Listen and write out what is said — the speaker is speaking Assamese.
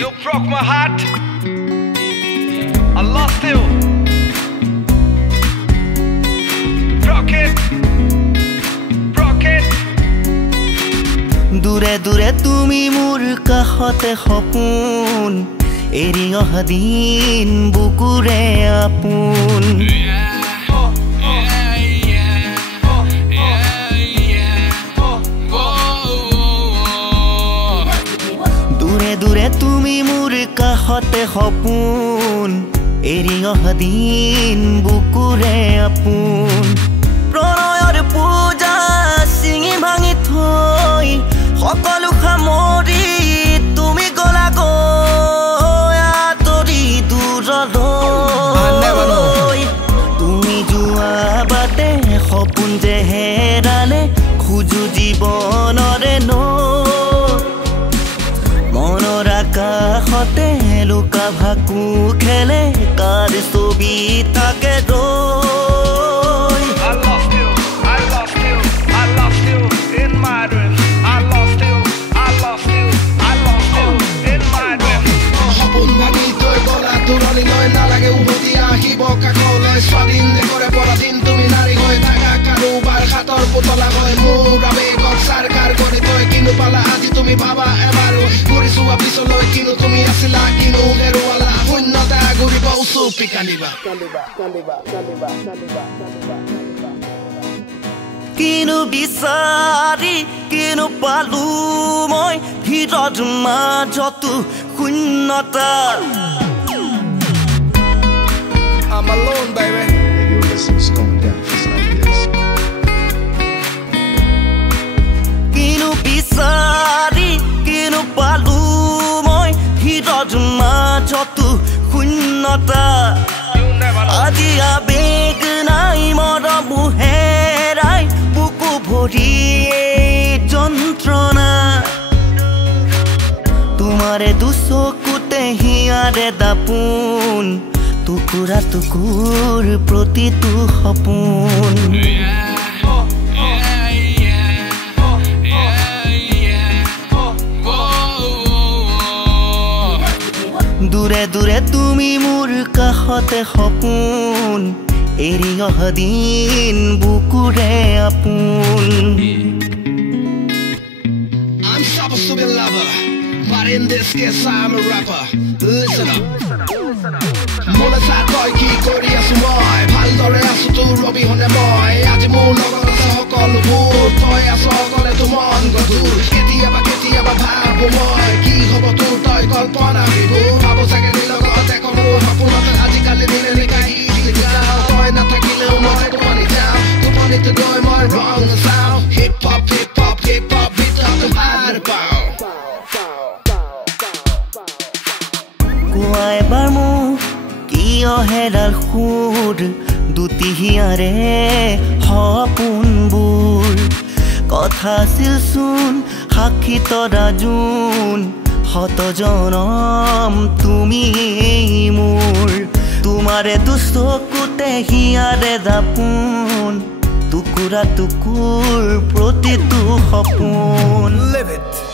You broke my heart. I lost you. Broke it. Broke it. দূরে দূরে তুমি মোৰ কাষতে সপোন এৰি অহা দিন বুকুৰে আপোন দূৰে দূৰে তুমি মোৰ কাষতে সপোন এৰি অহা দিন বুকুৰে আপোন প্ৰণয়ৰ পূজা চিঙি ভাঙি থৈ সকলো সামৰি তুমি গলা গৈ আঁতৰি দূৰলৈ তুমি যোৱা বাটে সপোন যে হেৰালে খোজো জীৱনৰে মনৰ আকাশতে লুকা ভাকু খেলে কাৰ ছবি থাকে স্বাধীন দেশৰে পৰাধীন তুমি নাৰী হৈ থাকা কাৰোবাৰ হাতৰ পুতলা হৈ মোৰ আৱেগক চাৰকাৰ কৰি তই কিনো পালা আজি তুমি ভাবা এবাৰো ঘূৰি চোৱা পিছলৈ কিনো তুমি আছিলা কিনো হেৰুৱালা শূন্যতা ঘূৰিব উচুপি কান্দিবা কিনো বিচাৰি কিনো পালো মই ভিতৰত মাজতো শূন্যতা I'm alone, baby. Hey, yo, listen, it's going down just like this. Kinu bisari, kinu palu moi, hirot majotu hunnota. Aji abeg nai mora muherai, buku bhori jontrona. Tumare dusokute hiare dapun. টুকুৰা টুকুৰ প্ৰতিটো সপোন দূৰে দূৰে তুমি মোৰ কাষতে সপোন এৰি অহা দিন বুকুৰে আপোন I'm supposed to be a lover, but in this case I'm a rapper. Listen up. Mona sa toy ki kori asu moi bhaldore asu tu robi hone moi aji মোৰ লগত আছে সকলোবোৰ তই আছ অকলে তো মন গধুৰ কেতিয়াবা ভাবো মই কি হ'ব তোৰ তই কল্পনা বিভোৰ ভাবো চাগে নিৰ লগত দেখো মোৰ সপোনত আজিকালি দিনে নিকাহি যাওঁ তই নাথাকিলেও মই টোপনি যাওঁ টোপনিত গৈ মই ৰং চাওঁ হিপ হপ ভিতৰত মাৰ পাওঁ কোৱা এবাৰ মোক কিয় হেৰাল সুৰ দুটিহিয়াৰে সপোনবোৰ কথা আছিল চোন সাক্ষী তৰা জোন শত জনম তুমি মোৰ তোমাৰে দুচকুতে হিয়াৰে দাপোন টুকুৰা টুকুৰ প্ৰতিটো সপোন Live it.